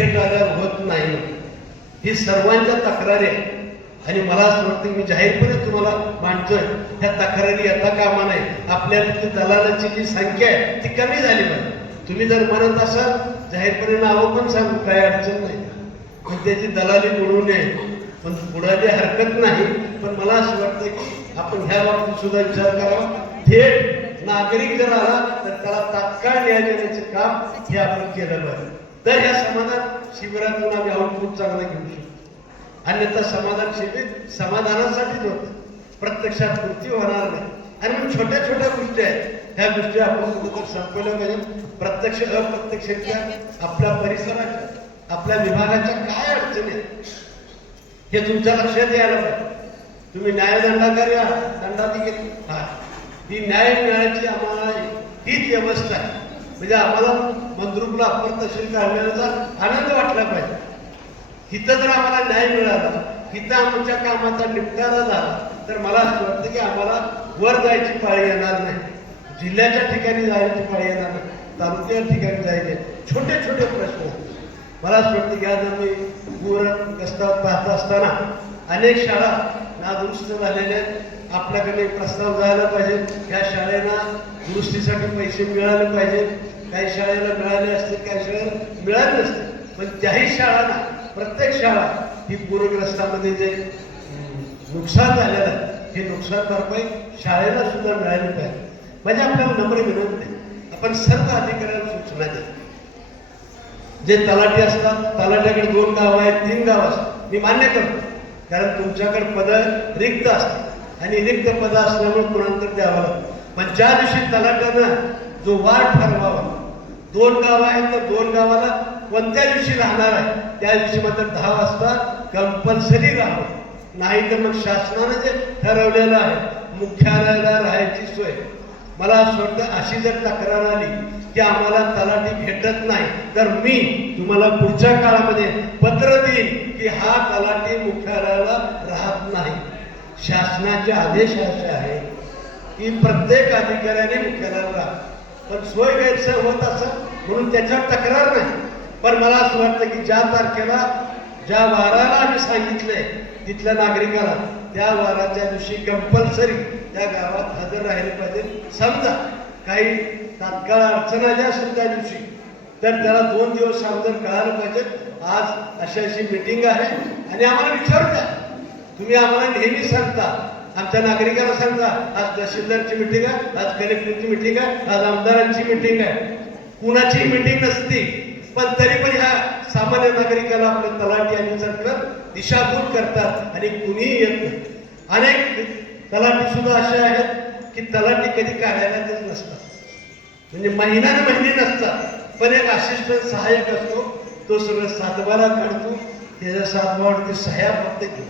थेट आल्यावर होत नाही. ही सर्वांच्या तक्रारी आहे आणि मला असं वाटतं मी जाहीरपणे तुम्हाला मांडतोय, ह्या तक्रारी येता कामा नये. आपल्या दलालाची जी संख्या आहे ती कमी झाली पाहिजे. तुम्ही जर म्हणत असाल जाहीरपणे नावं पण सांगू, काही अडचण नाही, पण त्याची दलाली मिळू नये, पण बुडाली हरकत नाही. पण मला असं वाटतं की आपण ह्या बाबतीत सुद्धा विचार करावा. थेट नागरिक जर आला तर त्याला तात्काळ न्याय देण्याचं काम हे आपण केलं पाहिजे. तर ह्या समाधान शिबिरातून आम्ही आउटपुट चांगला घेऊ शकतो. अन्यथा समाधान शिबिर समाधानासाठीच होतं, प्रत्यक्षात पूर्ती होणार नाही. आणि मग छोट्या छोट्या गोष्टी आहेत, ह्या गोष्टी आपण कुठेतरी संपवल्या पाहिजे. प्रत्यक्ष अप्रत्यक्षरित्या आपल्या परिसराच्या आपल्या विभागाच्या काय अडचणी आहेत हे तुमच्या लक्षात यायला पाहिजे. तुम्ही न्यायदंडाकारी दंडाधिकारी ही न्याय मिळण्याची आम्हाला हीच व्यवस्था आहे. म्हणजे आम्हाला मंद्रुपला अप्पर तहसील काढण्याचा आनंद वाटला पाहिजे. इथं जर आम्हाला न्याय मिळाला, इथं आमच्या कामाचा निपटारा झाला, तर मला असं वाटतं की आम्हाला वर जायची पाळी येणार नाही, जिल्ह्याच्या ठिकाणी जायची पाळी येणार नाही, तालुक्याच्या ठिकाणी जायचे छोटे छोटे प्रश्न. मला असं वाटतं की आज आम्ही पूर प्रस्ताव पाहत असताना अनेक शाळा नादुरुस्त झालेल्या आहेत. आपल्याकडे प्रस्ताव जायला पाहिजे, या शाळेला दुरुस्तीसाठी पैसे मिळाले पाहिजे. काही शाळेला मिळाले असतील, काही शाळेला मिळाले नसतील, पण त्याही शाळांना, प्रत्येक शाळा ही पूरग्रस्तामध्ये जे नुकसान झालेलं आहे हे नुकसान भरपाई शाळेला सुद्धा मिळाली पाहिजे. म्हणजे आपल्याला नम्र विनंती, आपण सर्व अधिकाऱ्यांना सूचना द्या. जे तलाठी असतात, तलाट्याकडे 2 गावं आहेत, 3 गावं असतात, मी मान्य करतो, कारण तुमच्याकडे पद रिक्त असतात आणि रिक्त पद असल्यामुळे कुणांतर द्यावं लागतं. पण ज्या दिवशी तलाट्यानं जो वार ठरवावा, 2 गावं आहेत तर 2 गावाला कोणत्या दिवशी राहणार आहे त्या दिवशी मात्र 10 वाजता कंपल्सरी राहावं. नाही तर मग शासनानं जे ठरवलेलं आहे मुख्यालयाला राहायची सोय, मला असं वाटतं अशी जर तक्रार आली की आम्हाला तलाठी भेटत नाही, तर मी तुम्हाला पुढच्या काळामध्ये पत्र देईन की हा तलाठी मुख्यालयाला राहत नाही. शासनाचे आदेश असे आहे की प्रत्येक अधिकाऱ्याने मुख्यालयाला राहा, पण सोय गैरसोय होत असं म्हणून त्याच्यावर तक्रार नाही. पण मला असं वाटतं की ज्या तारखेला ज्या वाराला आम्ही सांगितलंय तिथल्या नागरिकाला, त्या वाराच्या दिवशी कंपल्सरी त्या गावात हजर राहिले पाहिजे. समजा काही तात्काळ अडचण आली असेल त्या दिवशी, तर त्याला 2 दिवस अगोदर कळायला पाहिजे. आज अशी अशी मीटिंग आहे आणि आम्हाला विचारू द्या. तुम्ही आम्हाला नेहमी सांगता, आमच्या नागरिकांना सांगता, आज तहसीलदारची मीटिंग आहे, आज कलेक्टरची मीटिंग आहे, आज आमदारांची मीटिंग आहे. कुणाची मीटिंग नसती, पण तरी पण ह्या सामान्य नागरिकाला आपल्या तलाठी आणि सरकार दिशाभूल करतात आणि कुणीही येत नाही. अनेक तलाठी सुद्धा असे आहेत की तलाठी कधी कार्यालयातच नसतात, म्हणजे महिने नसतात, पण एक असिस्टंट सहाय्यक असतो, तो सगळं सातबारा काढतो, त्याच्या सातबारावरती सह्या फक्त घेतो.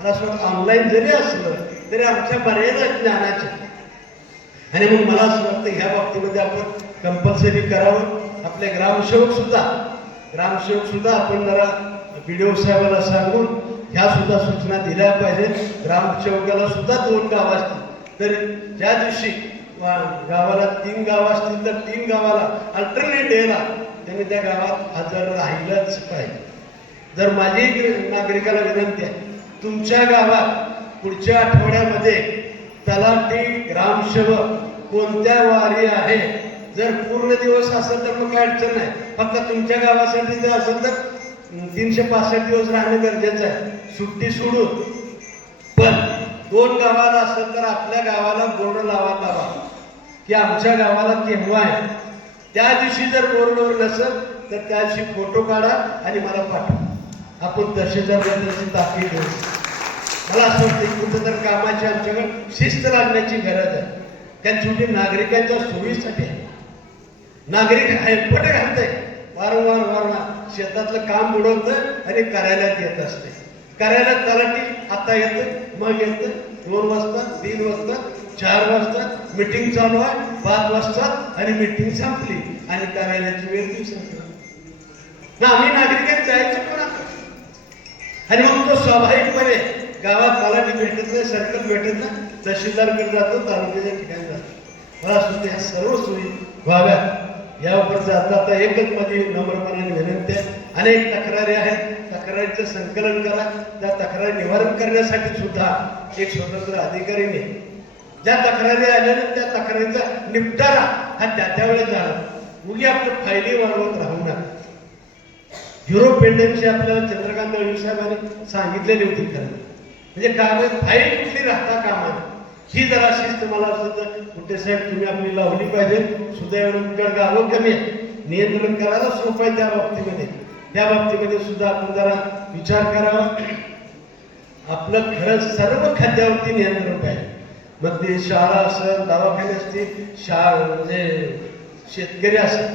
मला असं वाटतं ऑनलाईन जरी असलं तरी आमच्या बऱ्याच ज्ञानाचे. आणि मग मला असं वाटतं ह्या बाबतीमध्ये आपण कंपल्सरी करावं. आपले ग्रामसेवक सुद्धा आपण जरा BDO साहेबाला सांगून ह्या सुद्धा सूचना दिल्या पाहिजेत. ग्रामसेवकाला सुद्धा 2 गाव असतील तर ज्या दिवशी गावाला 3 गावं असतील तर 3 गावाला अल्टरनेट डेला त्यांनी त्या गावात हजर राहिलंच पाहिजे. जर माझी नागरिकाला विनंती आहे, तुमच्या गावात पुढच्या आठवड्यामध्ये तलाठी ग्रामसेवक कोणत्या वारी आहे, जर पूर्ण दिवस असेल तर मग काय अडचण नाही, फक्त तुमच्या गावासाठी जर असेल तर 365 दिवस राहणं गरजेचं आहे, सुट्टी सोडून. पण 2 गावाला असेल तर आपल्या गावाला बोर्ड लावा की आमच्या गावाला केव्हा आहे. त्या दिवशी जर बोर्डवर नसेल तर त्या दिवशी फोटो काढा आणि मला पाठवा. आपण तहसीलदारांची ताकीद देऊ. मला असं वाटतं कुठं तर कामाची आमच्याकडे शिस्त लागण्याची गरज आहे. त्या छोटी नागरिकांच्या सोयीसाठी नागरिक हेलपट घालतंय, वारंवार शेतातलं काम बुडवतं आणि कार्यालयात येत असते. कार्यालयात तलाठी आता येतं, मग येतं 2 वाजता, 3 वाजता, 4 वाजता, मीटिंग चालू आहे 5 वाजता आणि मीटिंग संपली आणि कार्यालयाची वेळ दिवसांची ना. आम्ही नागरिकांनी जायचं पण आणि मग तो स्वाभाविकपणे गावात तलाठी भेटत नाही, सर्कल भेटत नाही, तहसीलदारकडे जातो, तालुक्याच्या ठिकाणी जातो. मला सुद्धा ह्या सर्व सोयी व्हाव्यात यावर आता एकच माझी नम्रपणाने विनंती आहे. अनेक तक्रारी आहेत, तक्रारीचं संकलन करा. त्या तक्रारी निवारण करण्यासाठी सुद्धा एक स्वतंत्र अधिकारी नाही. ज्या तक्रारी आल्या ना त्या तक्रारीचा निपटारा हा त्या वेळेस झाला. उगी आपल्या फायली वाढवत राहू नका. युरोप पेंडनची आपल्याला चंद्रकांत दळवी साहेबांनी सांगितलेली होती खरं म्हणजे कागद फाईल कुठली राहता कामा ही जरा शिस्त मला असं कुठे साहेब तुम्ही आपली लावली पाहिजे. सुदैवानं गावं कमी आहे, नियंत्रण करायला सोपं आहे त्या बाबतीमध्ये. त्या बाबतीमध्ये सुद्धा आपण जरा विचार करावा. आपलं खरंच सर्व खात्यावरती नियंत्रण पाहिजे. मग ते शाळा असेल, दवाखाने असतील, म्हणजे शेतकरी असेल.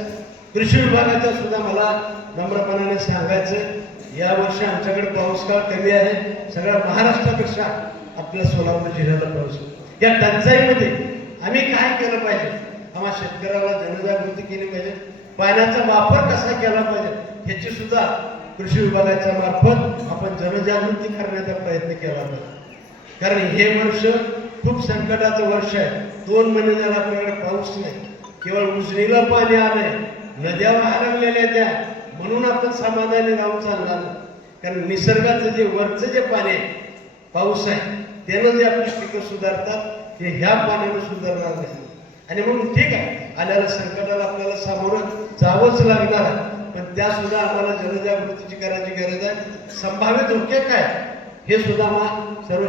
कृषी विभागाचं सुद्धा मला नम्रपणाने सांगायचं, या वर्षी आमच्याकडे पाऊस काळ कमी आहे. सगळ्या महाराष्ट्रापेक्षा आपल्या सोलापूर जिल्ह्याला पाऊस. या टंचाईमध्ये आम्ही काय केलं पाहिजे? आम्हा शेतकऱ्याला जनजागृती केली पाहिजे. पाण्याचा वापर कसा केला पाहिजे ह्याची सुद्धा कृषी विभागाच्या मार्फत आपण जनजागृती करण्याचा प्रयत्न केला पाहिजे. कारण हे वर्ष खूप संकटाचं वर्ष आहे. 2 महिने झाला आपल्याकडे पाऊस नाही. केवळ उजनीला पाणी आलंय, नद्या वाहरवलेल्या त्या, म्हणून आपण समाधानी राहून चालणार. कारण निसर्गाचं जे वरचं जे पाणी आहे, पाऊस आहे, त्यानं जे आपली पिकं सुधारतात ते ह्या पाण्यानं सुधारणार नाही. आणि म्हणून ठीक आहे, आलेल्या संकटाला आपल्याला सामोरं जावंच लागणार आहे. पण त्या सुद्धा आम्हाला जनजागृतीची करायची गरज आहे. संभाव्य धोके काय हे सुद्धा सर्व